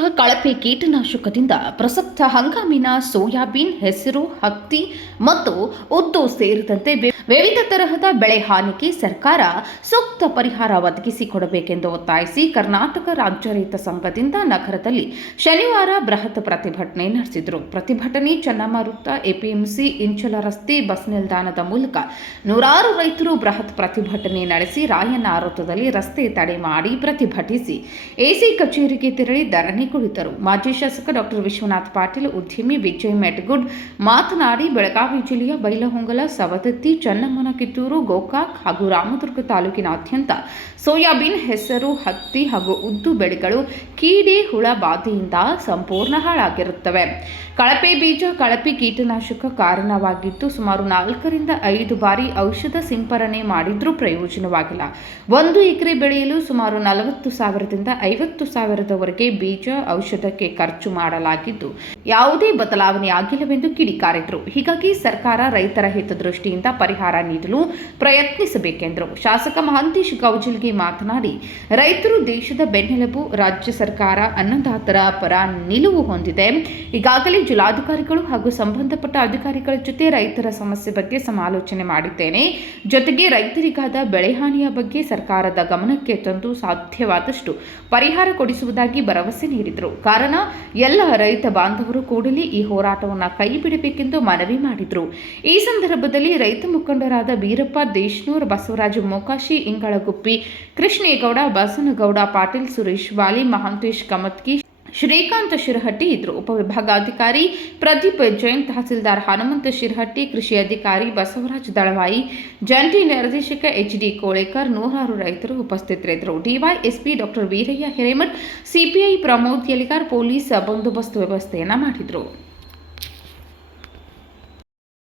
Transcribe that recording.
ಕಳಪೆ ಕೀಟನಾಶಕದಿಂದ ಪ್ರಸಕ್ತ ಹಂಗಾಮಿನ ಸೋಯಾಬೀನ್, ಹೆಸರು, ಹತ್ತಿ ಮತ್ತು ಉದ್ದು ಸೇರಿದಂತೆ ವಿವಿಧ ತರಹದ ಬೆಳೆ ಹಾನಿಗೆ ಸರ್ಕಾರ ಸೂಕ್ತ ಪರಿಹಾರ ಒದಗಿಸಿಕೊಡಬೇಕೆಂದು ಒತ್ತಾಯಿಸಿ ಕರ್ನಾಟಕ ರಾಜ್ಯ ರೈತ ಸಂಘದಿಂದ ನಗರದಲ್ಲಿ ಶನಿವಾರ ಬೃಹತ್ ಪ್ರತಿಭಟನೆ ನಡೆಸಿದರು. ಪ್ರತಿಭಟನೆ ಚೆನ್ನಮ್ಮ ಎಪಿಎಂಸಿ, ಇಂಚಲ ರಸ್ತೆ, ಬಸ್ ನಿಲ್ದಾಣದ ಮೂಲಕ ನೂರಾರು ರೈತರು ಬೃಹತ್ ಪ್ರತಿಭಟನೆ ನಡೆಸಿ ರಾಯನ ಆರೋಪದಲ್ಲಿ ರಸ್ತೆ ತಡೆ ಮಾಡಿ ಪ್ರತಿಭಟಿಸಿ ಎಸಿ ಕಚೇರಿಗೆ ತೆರಳಿ ಧರಣಿ ಕುಳಿತರು ಮಾಜಿ ಶಾಸಕ ಡಾಕ್ಟರ್ ವಿಶ್ವನಾಥ್ ಪಾಟೀಲ್, ಉದ್ಯಮಿ ವಿಜಯ್ ಮೆಟ್ಗುಡ್, ಮಾತನಾಡಿ ಬೆಳಗಾವಿ ಜಿಲ್ಲೆಯ ಬೈಲಹೊಂಗಲ, ಸವದತ್ತಿ, ಚನ್ನಮ್ಮನ ಕಿತ್ತೂರು, ಗೋಕಾಕ್ ಹಾಗೂ ರಾಮದುರ್ಗ ತಾಲೂಕಿನಾದ್ಯಂತ ಸೋಯಾಬೀನ್, ಹೆಸರು, ಹತ್ತಿ ಹಾಗೂ ಉದ್ದು ಬೆಳೆಗಳು ಕೀಡೆ ಹುಳ ಬಾಧೆಯಿಂದ ಸಂಪೂರ್ಣ ಹಾಳಾಗಿರುತ್ತವೆ. ಕಳಪೆ ಬೀಜ, ಕಳಪೆ ಕೀಟನಾಶಕ ಕಾರಣವಾಗಿದ್ದು ಸುಮಾರು ನಾಲ್ಕರಿಂದ ಐದು ಬಾರಿ ಔಷಧ ಸಿಂಪರಣೆ ಮಾಡಿದ್ರೂ ಪ್ರಯೋಜನವಾಗಿಲ್ಲ. ಒಂದು ಎಕರೆ ಬೆಳೆಯಲು ಸುಮಾರು ನಲವತ್ತು ಸಾವಿರದಿಂದ ಐವತ್ತು ಸಾವಿರದವರೆಗೆ ಬೀಜ ಔಷಧಕ್ಕೆ ಖರ್ಚು ಮಾಡಲಾಗಿದ್ದು, ಯಾವುದೇ ಬದಲಾವಣೆ ಆಗಿಲ್ಲವೆಂದು ಕಿಡಿಕಾರಿದ್ರು. ಹೀಗಾಗಿ ಸರ್ಕಾರ ರೈತರ ಹಿತದೃಷ್ಟಿಯಿಂದ ಪರಿಹಾರ ನೀಡಲು ಪ್ರಯತ್ನಿಸಬೇಕೆಂದರು. ಶಾಸಕ ಮಹಾಂತೇಶ್ ಗೌಜಲ್ಗೆ ಮಾತನಾಡಿ, ರೈತರು ದೇಶದ ಬೆನ್ನೆಲುಬು, ರಾಜ್ಯ ಸರ್ಕಾರ ಅನ್ನದಾತರ ಪರ ನಿಲುವು ಹೊಂದಿದೆ. ಈಗಾಗಲೇ ಜಿಲ್ಲಾಧಿಕಾರಿಗಳು ಹಾಗೂ ಸಂಬಂಧಪಟ್ಟ ಅಧಿಕಾರಿಗಳ ಜೊತೆ ರೈತರ ಸಮಸ್ಯೆ ಬಗ್ಗೆ ಸಮಾಲೋಚನೆ ಮಾಡಿದ್ದೇನೆ. ಜೊತೆಗೆ ರೈತರಿಗಾದ ಬೆಳೆ ಹಾನಿಯ ಬಗ್ಗೆ ಸರ್ಕಾರದ ಗಮನಕ್ಕೆ ತಂದು ಸಾಧ್ಯವಾದಷ್ಟು ಪರಿಹಾರ ಕೊಡಿಸುವುದಾಗಿ ಭರವಸೆ ನೀಡಿದರು. ಕಾರಣ, ಎಲ್ಲ ರೈತ ಬಾಂಧವರು ಕೂಡಲೇ ಈ ಹೋರಾಟವನ್ನು ಕೈ ಬಿಡಬೇಕೆಂದು ಮನವಿ ಮಾಡಿದರು. ಈ ಸಂದರ್ಭದಲ್ಲಿ ರೈತ ಮುಖಂಡರಾದ ಬೀರಪ್ಪ, ದೇಶ್ನೂರ್, ಬಸವರಾಜ ಮೊಕಾಶಿ, ಇಂಗಳಗುಪ್ಪಿ, ಕೃಷ್ಣೇಗೌಡ, ಬಸನಗೌಡ, ಪಾಟೀಲ್ ಸುರೇಶ್, ವಾಲಿ, ಮಹಾಂತೇಶ್, ಕಮತ್ಕಿ ಶ್ರೀಕಾಂತ್ ಶಿರಹಟ್ಟಿ ಇದ್ರು. ಉಪವಿಭಾಗಾಧಿಕಾರಿ ಪ್ರದೀಪ್ ಜಯಂತ್, ತಹಸೀಲ್ದಾರ್ ಹನುಮಂತ ಶಿರಹಟ್ಟಿ, ಕೃಷಿ ಅಧಿಕಾರಿ ಬಸವರಾಜ್ ದಳವಾಯಿ, ಜಂಟಿ ನಿರ್ದೇಶಕ ಎಚ್ ಡಿ ಕೋಳೇಕರ್ ನೂರಾರು ರೈತರು ಉಪಸ್ಥಿತರಿದ್ದರು. DYSP doctor Veerayya Hiremath, CPI Pramod Yaligar police ಬಂದೋಬಸ್ತ್ ವ್ಯವಸ್ಥೆಯನ್ನು ಮಾಡಿದ್ರು.